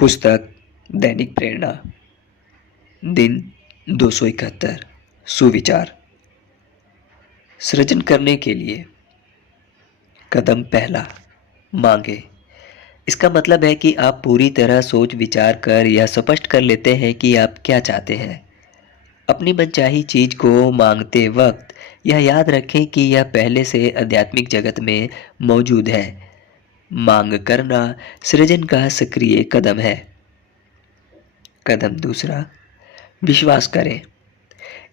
पुस्तक दैनिक प्रेरणा, दिन 271। सुविचार। सृजन करने के लिए कदम पहला, मांगे। इसका मतलब है कि आप पूरी तरह सोच विचार कर यह स्पष्ट कर लेते हैं कि आप क्या चाहते हैं। अपनी मनचाही चीज को मांगते वक्त यह याद रखें कि यह पहले से आध्यात्मिक जगत में मौजूद है। मांग करना सृजन का सक्रिय कदम है। कदम दूसरा, विश्वास करें।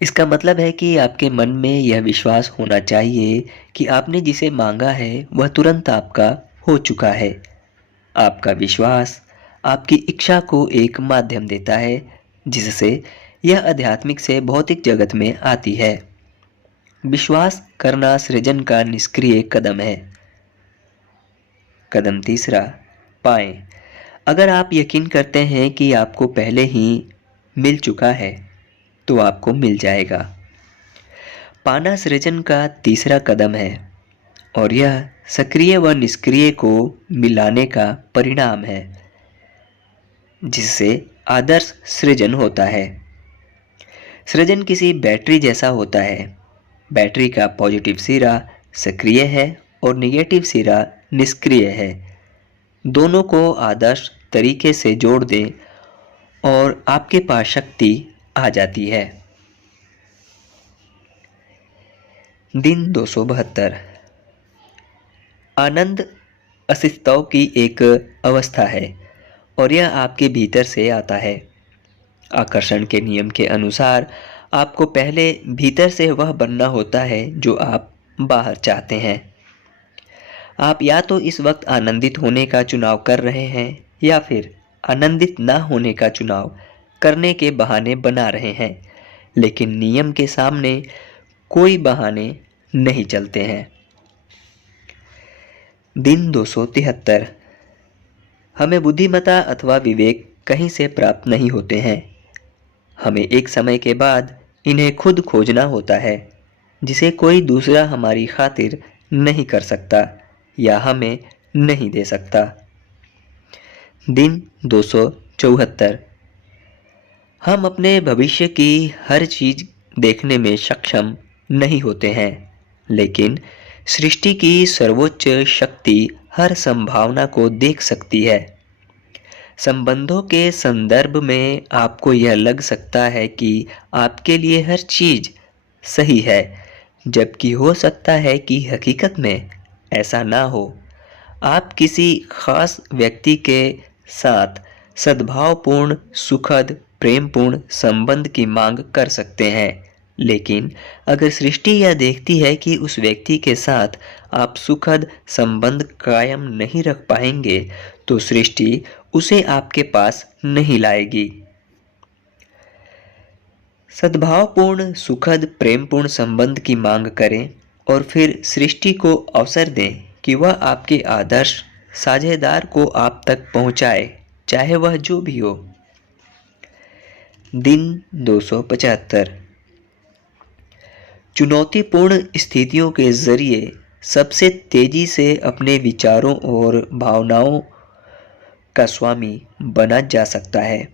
इसका मतलब है कि आपके मन में यह विश्वास होना चाहिए कि आपने जिसे मांगा है वह तुरंत आपका हो चुका है। आपका विश्वास आपकी इच्छा को एक माध्यम देता है जिससे यह आध्यात्मिक से भौतिक जगत में आती है। विश्वास करना सृजन का निष्क्रिय कदम है। कदम तीसरा, पाएं। अगर आप यकीन करते हैं कि आपको पहले ही मिल चुका है तो आपको मिल जाएगा। पाना सृजन का तीसरा कदम है और यह सक्रिय व निष्क्रिय को मिलाने का परिणाम है जिससे आदर्श सृजन होता है। सृजन किसी बैटरी जैसा होता है। बैटरी का पॉजिटिव सिरा सक्रिय है और नेगेटिव सिरा निष्क्रिय है। दोनों को आदर्श तरीके से जोड़ दें और आपके पास शक्ति आ जाती है। दिन 272। आनंद अस्तित्व की एक अवस्था है और यह आपके भीतर से आता है। आकर्षण के नियम के अनुसार आपको पहले भीतर से वह बनना होता है जो आप बाहर चाहते हैं। आप या तो इस वक्त आनंदित होने का चुनाव कर रहे हैं या फिर आनंदित न होने का चुनाव करने के बहाने बना रहे हैं, लेकिन नियम के सामने कोई बहाने नहीं चलते हैं। दिन 273। हमें बुद्धिमत्ता अथवा विवेक कहीं से प्राप्त नहीं होते हैं। हमें एक समय के बाद इन्हें खुद खोजना होता है जिसे कोई दूसरा हमारी खातिर नहीं कर सकता या हमें नहीं दे सकता। दिन 274। हम अपने भविष्य की हर चीज देखने में सक्षम नहीं होते हैं, लेकिन सृष्टि की सर्वोच्च शक्ति हर संभावना को देख सकती है। संबंधों के संदर्भ में आपको यह लग सकता है कि आपके लिए हर चीज सही है, जबकि हो सकता है कि हकीकत में ऐसा ना हो। आप किसी खास व्यक्ति के साथ सद्भावपूर्ण, सुखद, प्रेमपूर्ण संबंध की मांग कर सकते हैं, लेकिन अगर सृष्टि यह देखती है कि उस व्यक्ति के साथ आप सुखद संबंध कायम नहीं रख पाएंगे तो सृष्टि उसे आपके पास नहीं लाएगी। सद्भावपूर्ण, सुखद, प्रेमपूर्ण संबंध की मांग करें और फिर सृष्टि को अवसर दें कि वह आपके आदर्श साझेदार को आप तक पहुंचाए, चाहे वह जो भी हो। दिन 275। चुनौतीपूर्ण स्थितियों के जरिए सबसे तेजी से अपने विचारों और भावनाओं का स्वामी बना जा सकता है।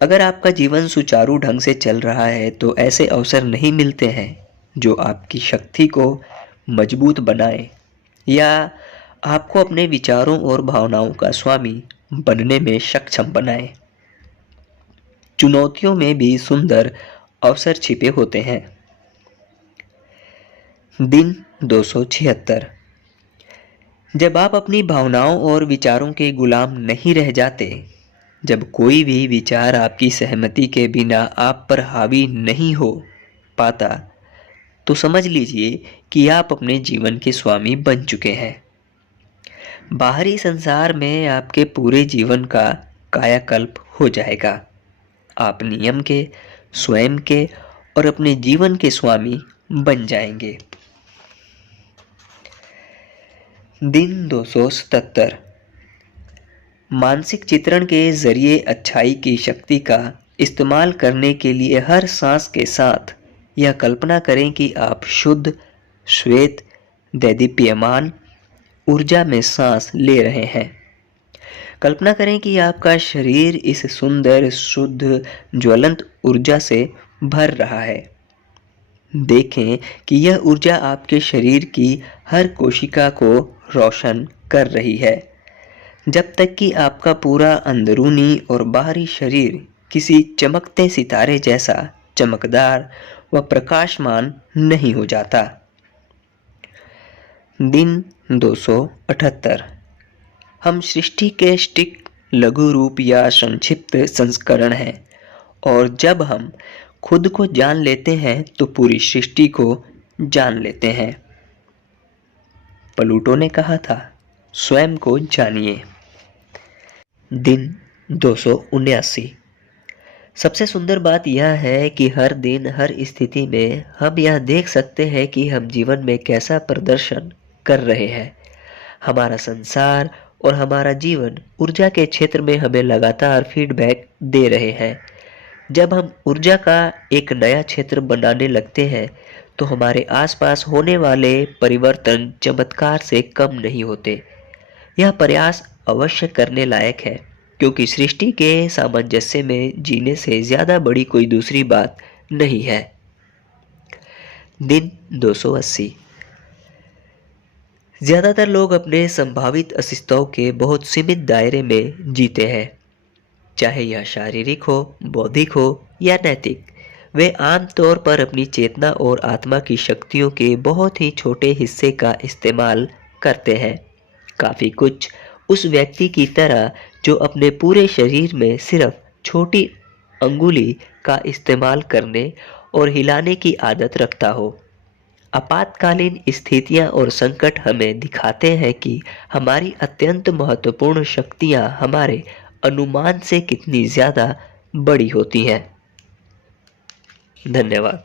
अगर आपका जीवन सुचारू ढंग से चल रहा है तो ऐसे अवसर नहीं मिलते हैं जो आपकी शक्ति को मजबूत बनाए या आपको अपने विचारों और भावनाओं का स्वामी बनने में सक्षम बनाए। चुनौतियों में भी सुंदर अवसर छिपे होते हैं। दिन 276। जब आप अपनी भावनाओं और विचारों के गुलाम नहीं रह जाते, जब कोई भी विचार आपकी सहमति के बिना आप पर हावी नहीं हो पाता, तो समझ लीजिए कि आप अपने जीवन के स्वामी बन चुके हैं। बाहरी संसार में आपके पूरे जीवन का कायाकल्प हो जाएगा। आप नियम के, स्वयं के और अपने जीवन के स्वामी बन जाएंगे। दिन 277। मानसिक चित्रण के जरिए अच्छाई की शक्ति का इस्तेमाल करने के लिए हर सांस के साथ यह कल्पना करें कि आप शुद्ध, श्वेत, दैदीप्यमान ऊर्जा में सांस ले रहे हैं। कल्पना करें कि आपका शरीर इस सुंदर, शुद्ध, ज्वलंत ऊर्जा से भर रहा है। देखें कि यह ऊर्जा आपके शरीर की हर कोशिका को रोशन कर रही है, जब तक कि आपका पूरा अंदरूनी और बाहरी शरीर किसी चमकते सितारे जैसा चमकदार व प्रकाशमान नहीं हो जाता। दिन 278। हम सृष्टि के सटीक लघु रूप या संक्षिप्त संस्करण हैं, और जब हम खुद को जान लेते हैं तो पूरी सृष्टि को जान लेते हैं। प्लूटो ने कहा था, स्वयं को जानिए। दिन 279। सबसे सुंदर बात यह है कि हर दिन, हर स्थिति में हम यह देख सकते हैं कि हम जीवन में कैसा प्रदर्शन कर रहे हैं। हमारा संसार और हमारा जीवन ऊर्जा के क्षेत्र में हमें लगातार फीडबैक दे रहे हैं। जब हम ऊर्जा का एक नया क्षेत्र बनाने लगते हैं तो हमारे आसपास होने वाले परिवर्तन चमत्कार से कम नहीं होते। यह प्रयास अवश्य करने लायक है, क्योंकि सृष्टि के सामंजस्य में जीने से ज्यादा बड़ी कोई दूसरी बात नहीं है। दिन 280। ज्यादातर लोग अपने संभावित अस्तित्व के बहुत सीमित दायरे में जीते हैं, चाहे यह शारीरिक हो, बौद्धिक हो या नैतिक। वे आमतौर पर अपनी चेतना और आत्मा की शक्तियों के बहुत ही छोटे हिस्से का इस्तेमाल करते हैं। काफ़ी कुछ उस व्यक्ति की तरह जो अपने पूरे शरीर में सिर्फ छोटी अंगुली का इस्तेमाल करने और हिलाने की आदत रखता हो। आपातकालीन स्थितियां और संकट हमें दिखाते हैं कि हमारी अत्यंत महत्वपूर्ण शक्तियां हमारे अनुमान से कितनी ज़्यादा बड़ी होती हैं। धन्यवाद।